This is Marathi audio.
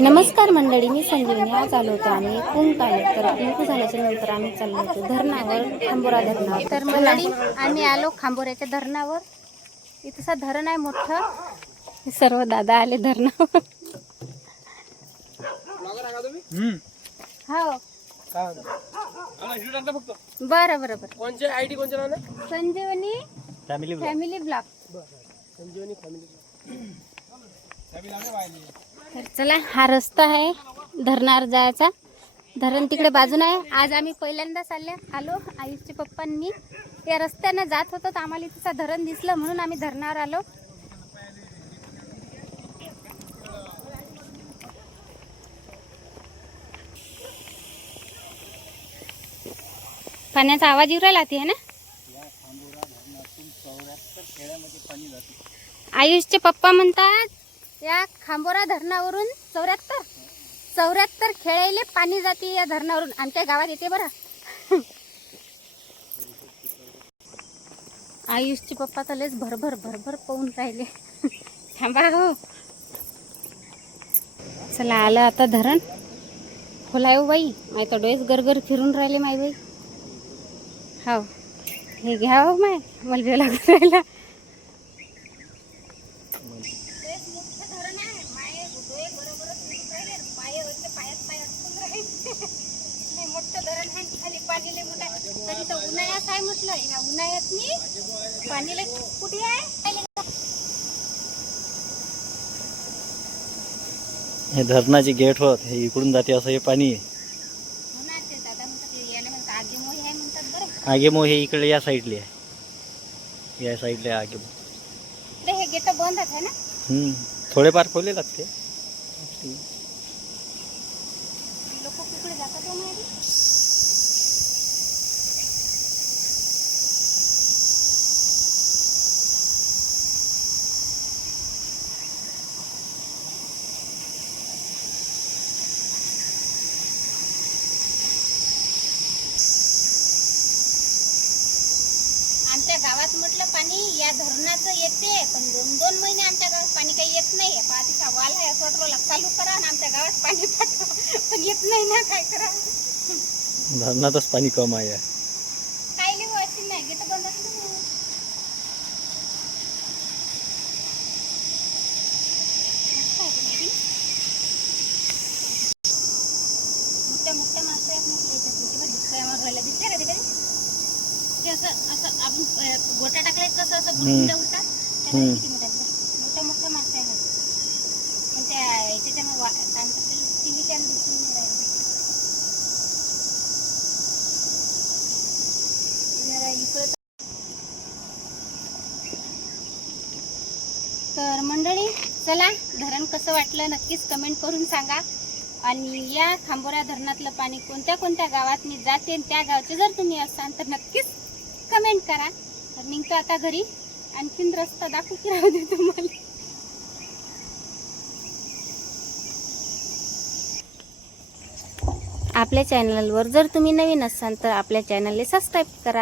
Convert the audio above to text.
नमस्कार मंडळी, मी संजीवनी. आज आलो होतो आम्ही कुंक आलो. तर कुंक झाल्याच्या नंतर आम्ही चाललो होतो धरणावर, खांबोरा धरणावर. तर मंडळी आम्ही आलो खांबोऱ्याच्या धरणावर. इथंच धरण आहे मोठं. सर्व दादा आले धरणावर. हो बरं बरं बरं. कोणचे आयडी कोणचे नाव आहे? संजीवनी फॅमिली ब्लॉग. संजीवनी फॅमिली. तर चला, हा रस्ता आहे धरणावर जायचा. धरण तिकडे बाजून आहे. आज आम्ही पहिल्यांदाच आलो आयुषचे पप्पांनी. या रस्त्यानं जात होतो तर आम्हाला तिथं धरण दिसलं म्हणून आम्ही धरणावर आलो. पाण्याचा आवाज येऊ राहिला आहे ना. आयुषचे पप्पा म्हणतात या खांबोरा धरणावरून 74 खेळायले पाणी जाते या धरणावरून. आमच्या गावात येते बरं. आयुषचे पप्पा तर लयच भरभर पाहून राहिले. थांबा हो. चला, आलं आता धरण. खोलाय हो बाई, माय तर डोळेच गरगर फिरून राहिले माय बाई. हो, हे घ्या हो माय, मला वेळ लागून राहिला. मोठं धरण आहे, खाली पाणी लय मोठं आहे. तरी तर उन्हाळ्यात आहे म्हटलं. ह्या उन्हाळ्यात मी पाणी लय कुठे आहे. हे धरणाचे गेट होत, हे इकडून जाते असं हे पाणी आहे. आगेमो हे इकडे या साईडले आहे. या साईडला आगेमो. हे गेट बंद आहे ना. थोडेफार खोले लागते. लोक कुकडे जातात हो. आमच्या गावात म्हटलं पाणी या धरणाचं येते, पण 2-2 महिने आमच्या गावात पाणी काही येत नाही. पाठीचा वाल आहे, पेट्रोल चालू करा आणि आमच्या गावात पाणी पाठवा, पण येत नाही ना. काय करा, धरणातच पाणी कम आहे. काही लिहू अशी नाही. गेट बंद असते. मोठ्या मासे आहेत म्हटलं. दिसते का तिकडे असं आपण गोटा टाकलाय कसं असं बुडून उठतात. त्याला किती मोठ्या मासे आहेत. पण त्या याच्यानं काय म्हणतात चिलीच्यानं दिसून नाही राहिले. तर मंडळी चला, धरण कसं वाटलं नक्कीच कमेंट करून सांगा. आणि या खांबोरा धरणातलं पाणी कोणत्या गावात जाते आणि त्या गावचे जर तुम्ही असाल तर नक्कीच कमेंट करा. तर निघतो आता घरी. आणखीन रस्ता दाखवू की राहू दे तुम्हाला. आपल्या चॅनलवर जर तुम्ही नवीन असाल तर आपल्या चॅनलला सबस्क्राईब करा.